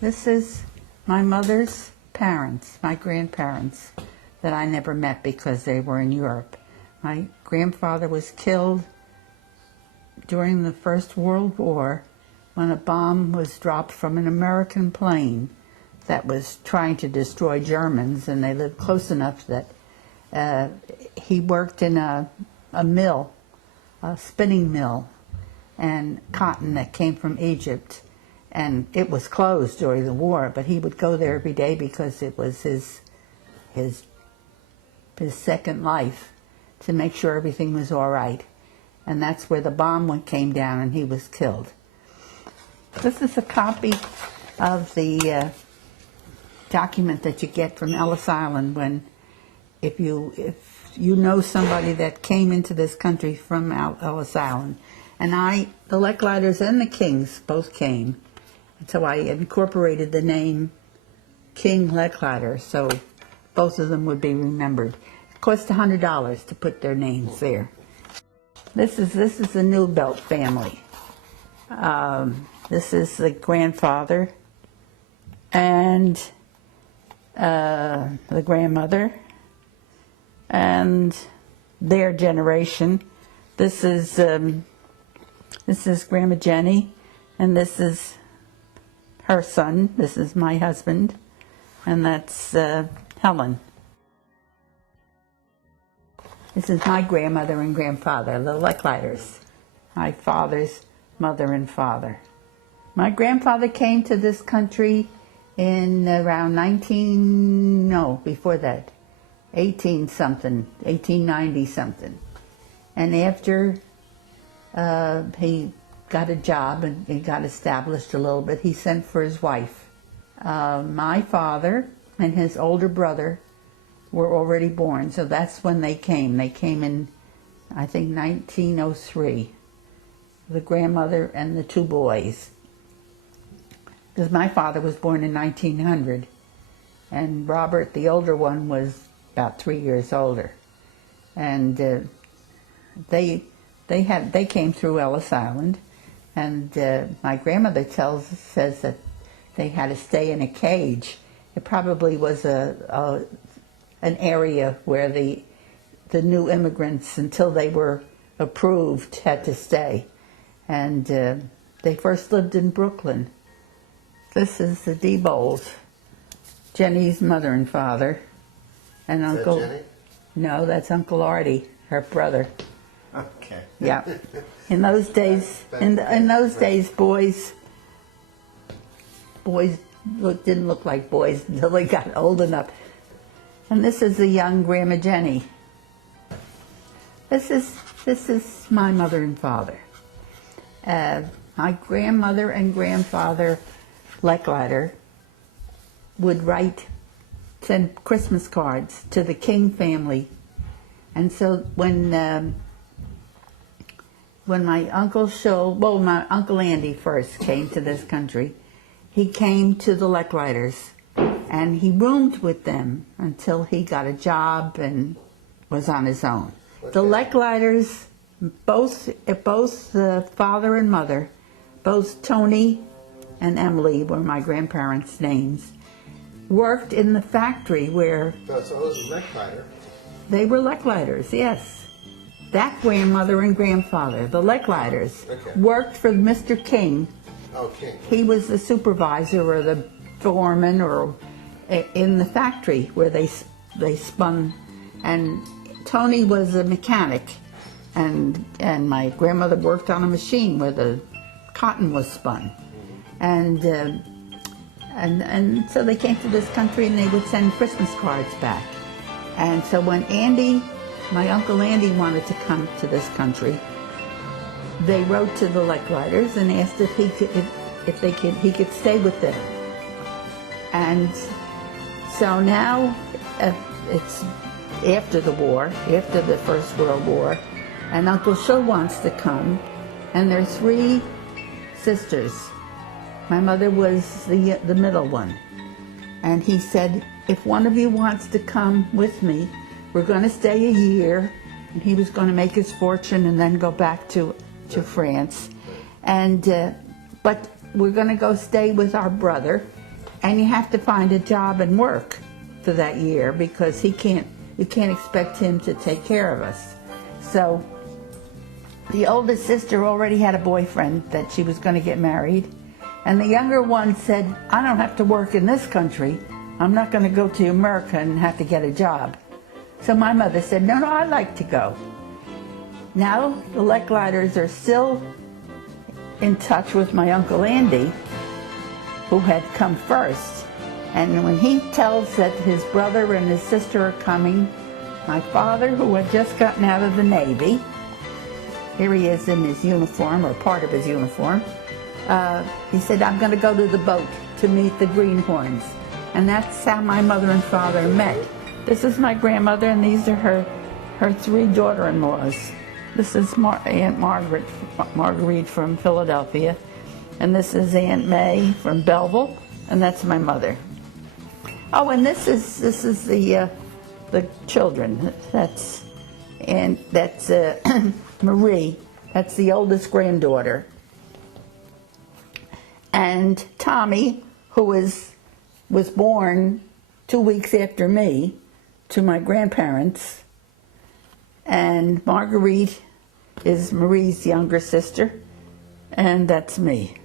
This is my mother's parents, my grandparents, that I never met because they were in Europe. My grandfather was killed during the First World War when a bomb was dropped from an American plane that was trying to destroy Germans, and they lived close enough that he worked in a mill, a spinning mill, and cotton that came from Egypt. And it was closed during the war, but he would go there every day because it was his second life, to make sure everything was all right. And that's where the bomb came down and he was killed. This is a copy of the document that you get from Ellis Island when, if you know somebody that came into this country from Ellis Island. And the Leckleiters and the Kings both came. So I incorporated the name King Leckleiter, so both of them would be remembered. It cost $100 to put their names there. This is the Newbelt family. This is the grandfather and the grandmother and their generation. This is Grandma Jenny, and this is her son. This is my husband, and that's Helen. This is my grandmother and grandfather, the Leckleiters, my father's mother and father. My grandfather came to this country in around 1890 something. And after he got a job and he got established a little bit, he sent for his wife. My father and his older brother were already born, so that's when they came. They came in, I think, 1903, the grandmother and the two boys. Because my father was born in 1900, and Robert, the older one, was about 3 years older. And they came through Ellis Island, and my grandmother says that they had to stay in a cage. It probably was an area where the new immigrants, until they were approved, had to stay. And they first lived in Brooklyn. This is the Diebold, Jenny's mother and father. And Is Uncle. that Jenny? No, that's Uncle Artie, her brother. Okay. Yeah. In those days, boys didn't look like boys until they got old enough. And this is the young Grandma Jenny. This is my mother and father. My grandmother and grandfather Leckleiter would send Christmas cards to the King family. And so when my Uncle my Uncle Andy first came to this country, he came to the Leckleiters, and he roomed with them until he got a job and was on his own. Okay. The Leckleiters, both the father and mother, both Tony and Emily were my grandparents' names, worked in the factory where... So it was Leckleiter. They were Leckleiters, yes. That grandmother and grandfather, the Leckleiters, okay, worked for Mr. King. Okay. He was the supervisor or the foreman or in the factory where they spun. And Tony was a mechanic, and my grandmother worked on a machine where the cotton was spun. And so they came to this country, and they would send Christmas cards back. And so when my Uncle Andy wanted to come to this country, they wrote to the Leckleiters and asked if he could stay with them. And so now it's after the war, after the First World War, and Uncle Shul wants to come, and there's 3 sisters. My mother was the middle one. And he said, if one of you wants to come with me, we're going to stay a year. And he was going to make his fortune and then go back to France. And but we're going to go stay with our brother. and you have to find a job and work for that year because you can't expect him to take care of us. So the oldest sister already had a boyfriend that she was going to get married, and the younger one said, I don't have to work in this country. I'm not going to go to America and have to get a job. So my mother said, no, I'd like to go. Now the Leckleiters are still in touch with my Uncle Andy, who had come first. And when he tells that his brother and his sister are coming, my father, who had just gotten out of the Navy, here he is in his uniform, or part of his uniform, he said, I'm going to go to the boat to meet the Greenhorns. And that's how my mother and father met. This is my grandmother, and these are her three daughter-in-laws. This is Aunt Marguerite from Philadelphia, and this is Aunt May from Belleville, and that's my mother. Oh, and this is the children. That's Marie. That's the oldest granddaughter, and Tommy, who was born 2 weeks after me, to my grandparents, and Marguerite is Marie's younger sister, and that's me.